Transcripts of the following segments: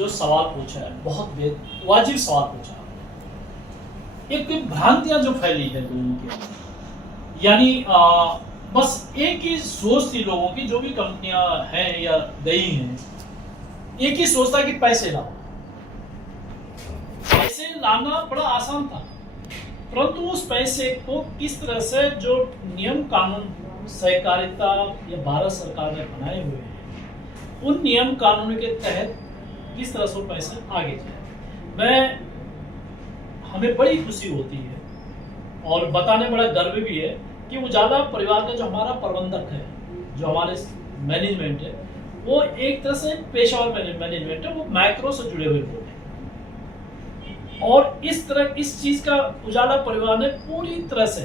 जो सवाल पूछा है बहुत वाजिब सवाल पूछा आपने। एक भ्रांतियां जो फैली है लोगों के अंदर, यानी बस एक ही सोच थी लोगों की, जो भी कंपनियां हैं या गई हैं, एक ही सोच था कि पैसे लाओ। पैसे लाना बड़ा आसान था, परंतु उस पैसे को किस तरह से जो नियम कानून सहकारिता या भारत सरकार ने बनाए हुए हैं, उन नियम कानून के तहत किस तरह से वो पैसे आगे जाए। हमें बड़ी खुशी होती है और बताने बड़ा गर्व भी है कि उजाला परिवार का जो हमारा प्रबंधक है, जो हमारे मैनेजमेंट है, वो एक तरह से पेशेवर मैनेजमेंट है, वो माइक्रो से जुड़े हुए लोग हैं। और इस तरह इस चीज का उजाला परिवार ने पूरी तरह से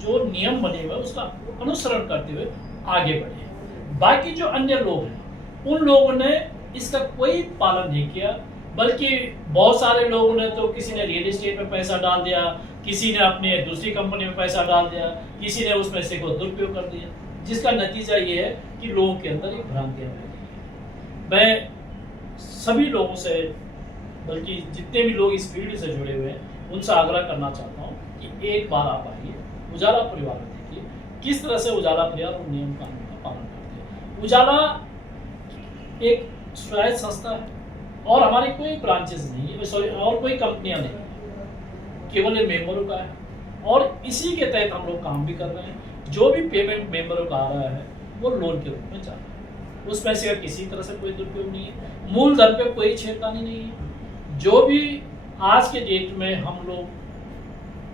जो नियम बने हुए उसका अनुसरण करते हुए आगे बढ़े। बाकी जो अन्य लोग हैं, उन लोगों ने इसका कोई पालन नहीं किया, बल्कि बहुत सारे लोगों ने तो किसी ने रियल एस्टेट में पैसा डाल दिया, किसी ने अपने दूसरी कंपनी में पैसा डाल दिया, किसी ने उसमें से कोई दुरुपयोग कर दिया, जिसका नतीजा ये है कि लोगों के अंदर एक भ्रांतियां फैली है। मैं सभी लोगों से, बल्कि जितने भी लोग इस फील्ड से जुड़े हुए हैं, उनसे आग्रह करना चाहता हूँ कि एक बार आप आइए, उजाला परिवार में देखिए किस तरह से उजाला परिवार और नियम कानून का पालन करते हैं। उजाला एक स्वायत्त संस्था है और हमारी कोई ब्रांचेस नहीं है, सॉरी, और कोई कंपनियां नहीं है, केवल ये मेंबरों का है और इसी के तहत हम लोग काम भी कर रहे हैं। जो भी पेमेंट मेंबरों का आ रहा है वो लोन के रूप में जा रहा है, उस पैसे का किसी तरह से कोई दुरुपयोग नहीं है, मूल दर पे कोई छेड़खानी नहीं है। जो भी आज के डेट में हम लोग,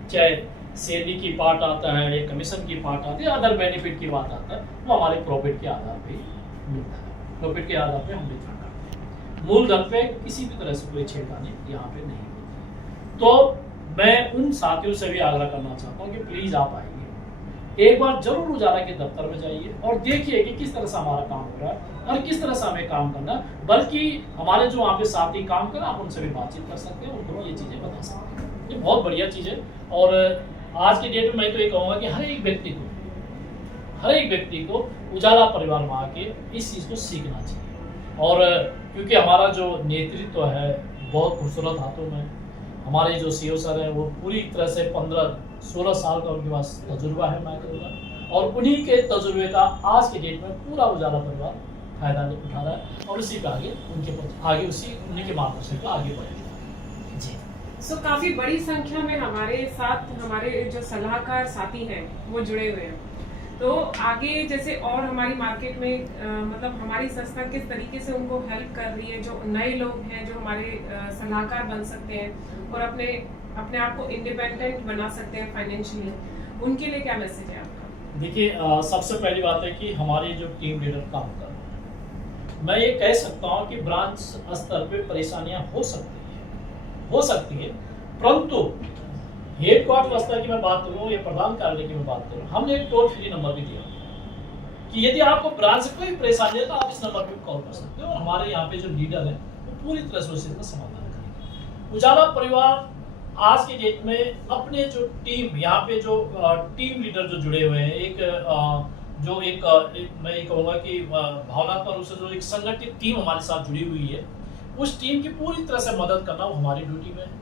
चाहे सैलरी की पार्ट आता है या कमीशन की पार्ट आती है, अदर बेनिफिट की बात आता है, वो हमारे प्रॉफिट के आधार पे मिलता है, प्रॉफिट के आधार पे हम वितरण करते हैं। मूल दर पे किसी भी तरह से कोई छेड़खानी यहाँ पे नहीं होती। तो मैं उन साथियों से भी आग्रह करना चाहता हूँ कि प्लीज आप आइए, एक बार जरूर उजाला के दफ्तर में जाइए और देखिए कि किस तरह से हमारा काम हो रहा है और किस तरह से हमें काम करना है। बल्कि हमारे जो वहाँ पे साथी काम कर, आप उनसे भी बातचीत कर सकते हैं, उनको ये चीजें बता सकते हैं। ये बहुत बढ़िया चीज है और आज के डेट में मैं तो ये कहूँगा कि हर एक व्यक्ति को उजाला परिवार में आके इस चीज को सीखना चाहिए। और क्योंकि हमारा जो नेतृत्व है बहुत खूबसूरत हाथों में, हमारे जो सीईओ सर हैं वो पूरी तरह से 15-16 साल का उनके पास तजुर्बा है माइक्रो का, और उन्हीं के तजुर्बे का आज के डेट में पूरा उजाला परिवार फायदा उठा रहा है और उसी का आगे उन्हीं के मार्गदर्शन पर आगे बढ़ेगा जी। काफी बड़ी संख्या में हमारे साथ हमारे जो सलाहकार साथी हैं वो जुड़े हुए हैं। तो आगे जैसे और हमारी मार्केट में मतलब हमारी संस्था किस तरीके से उनको हेल्प कर रही है, जो नए लोग हैं जो हमारे सलाहकार बन सकते हैं और अपने आप को इंडिपेंडेंट बना सकते हैं फाइनेंशियली, उनके लिए क्या मैसेज है आपका? देखिए, सबसे पहली बात है कि हमारी जो टीम लीडर काम कर रहे हैं, मैं ये कह सकता हूँ कि ब्रांच स्तर पे परेशानियां हो सकती है, परंतु हेडक्वार्टर स्तर की मैं बात करूँ या प्रधान कार्यालय की मैं बात करूँ, हमने एक टोल फ्री नंबर भी दिया कि यदि आपको ब्रांच से कोई परेशानी है तो आप इस नंबर पे कॉल कर सकते हो और हमारे यहाँ पे जो लीडर है वो पूरी तरह से उसका समाधान करेंगे। उजाला परिवार आज के डेट में अपने जो टीम, यहाँ पे जो टीम लीडर जो जुड़े हुए हैं, मैं ये कहूँगा कि भावनात्मक रूप से जो एक संगठित टीम हमारे साथ जुड़ी हुई है, उस टीम की पूरी तरह से मदद करना वो हमारी ड्यूटी में है।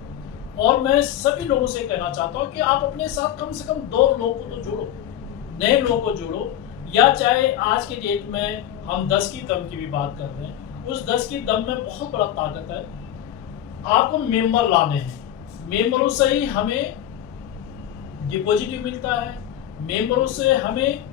और मैं सभी लोगों से कहना चाहता हूँ कि आप अपने साथ कम से कम 2 लोगों को तो जोड़ो, नए लोगों को जोड़ो, या चाहे आज के डेट में हम 10 की दम की भी बात कर रहे हैं, उस 10 की दम में बहुत बड़ा ताकत है। आपको मेंबर लाने हैं, मेंबरों से ही हमें डिपॉजिट मिलता है, मेंबरों से हमें,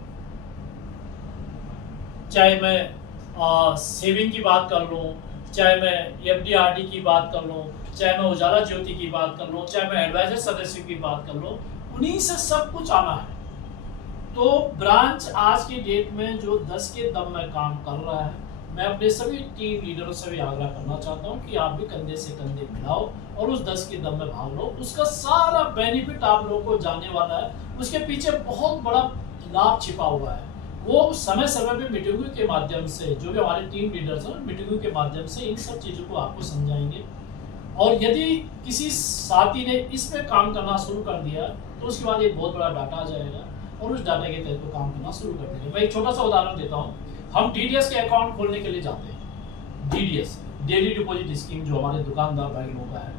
चाहे मैं सेविंग की बात कर लूँ, चाहे मैं एफडी-आरडी की बात कर लूँ, चाहे मैं उजाला ज्योति की बात कर लूँ, चाहे मैं एडवाइजर सदस्य की बात कर लूँ, उन्हीं से सब कुछ आना है। तो ब्रांच आज की डेट में जो 10 के दम में काम कर रहा है, मैं अपने सभी टीम लीडरों से भी आग्रह करना चाहता हूँ कि आप भी कंधे से कंधे मिलाओ और उस 10 के दम में भाग लो। उसका सारा बेनिफिट आप लोगों को जाने वाला है, उसके पीछे बहुत बड़ा लाभ छिपा हुआ है। वो समय समय पे मीटिंगों के माध्यम से, जो भी हमारे टीम लीडर्स हैं, मीटिंगों के माध्यम से इन सब चीज़ों को आपको समझाएंगे। और यदि किसी साथी ने इस पे काम करना शुरू कर दिया तो उसके बाद एक बहुत बड़ा डाटा आ जाएगा और उस डाटा के तहत काम करना शुरू कर देंगे। मैं एक छोटा सा उदाहरण देता हूँ। हम डीडीएस के अकाउंट खोलने के लिए जाते हैं, डेली डिपॉजिट स्कीम जो हमारे दुकानदार भाइयों का है,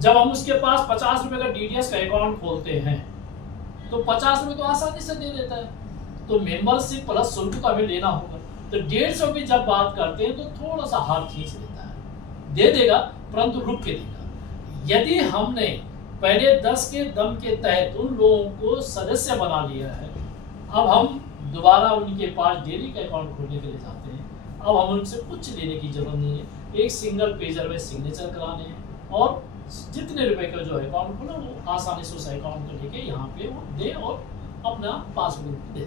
जब हम उसके पास 50 रुपए का डीडीएस का अकाउंट खोलते हैं तो 50 रुपए तो आसानी से दे देता है। तो मेंबरशिप प्लस शुल्क तो हमें लेना होगा, तो 150 की जब बात करते हैं तो थोड़ा सा हाथ खींच लेता है, दे देगा परंतु रुक के देगा। यदि हमने पहले 10 के दम के तहत उन लोगों को सदस्य बना लिया है, अब हम दोबारा उनके पास डेली का अकाउंट खोलने के लिए जाते हैं। अब हम उनसे कुछ लेने की जरूरत नहीं है, एक सिंगल पेजर में सिग्नेचर कराने हैं और जितने रुपए का जो अकाउंट खोला वो आसानी से उस अकाउंट को लेके यहाँ पे वो दे और अपना पासबुक दे।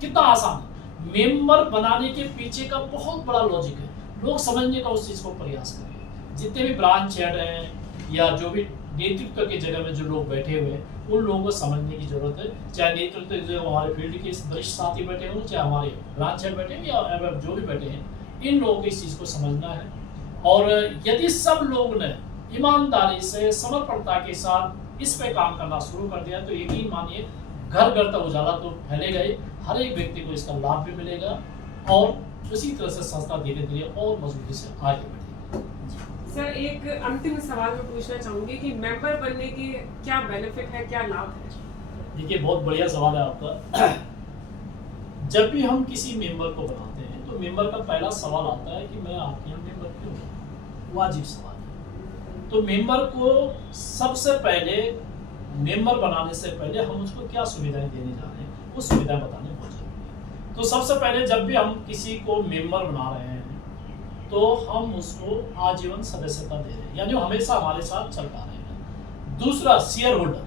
कितना आसान है। मेंबर बनाने के पीछे का बहुत बड़ा लॉजिक है, लोग समझने का उस चीज को प्रयास करें। जितने भी ब्रांच हेड हैं या जो भी नेतृत्व की जगह में जो लोग बैठे हुए हैं उन लोगों को समझने की जरूरत है। चाहे नेतृत्व जो हमारे फील्ड के वरिष्ठ साथी बैठे हों, चाहे हमारे ब्रांच हेड बैठे हों या जो भी बैठे हैं, इन लोगों को इस चीज को समझना है। और यदि सब लोग ने ईमानदारी से समर्पणता के साथ इस पे काम करना शुरू कर दिया तो यकीन मानिए घर घर तक उजाला तो फैलेगा ही, हर एक व्यक्ति को इसका लाभ भी मिलेगा और उसी तरह से संस्था धीरे धीरे और मजबूती से आगे बढ़ेगी। सर, एक अंतिम सवाल मैं पूछना चाहूंगी कि मेंबर बनने के क्या बेनिफिट है, क्या लाभ है? देखिए, बहुत बढ़िया सवाल है आपका। जब भी हम किसी मेंबर को बनाते हैं तो मेंबर का पहला सवाल आता है कि मैं आपके यहाँ मेंबर क्यों हूँ, वाजिब सवाल है। तो मेंबर को सबसे पहले मेंबर बनाने से पहले हम उसको क्या सुविधाएं देने जा रहे हैं वो सुविधाएं बताने बहुत जरूरी है। तो सबसे पहले जब भी हम किसी को मेंबर बना रहे हैं तो हम उसको आजीवन सदस्यता दे रहे हैं, यानी हमेशा हमारे साथ चलता रहेगा। दूसरा, शेयर होल्डर।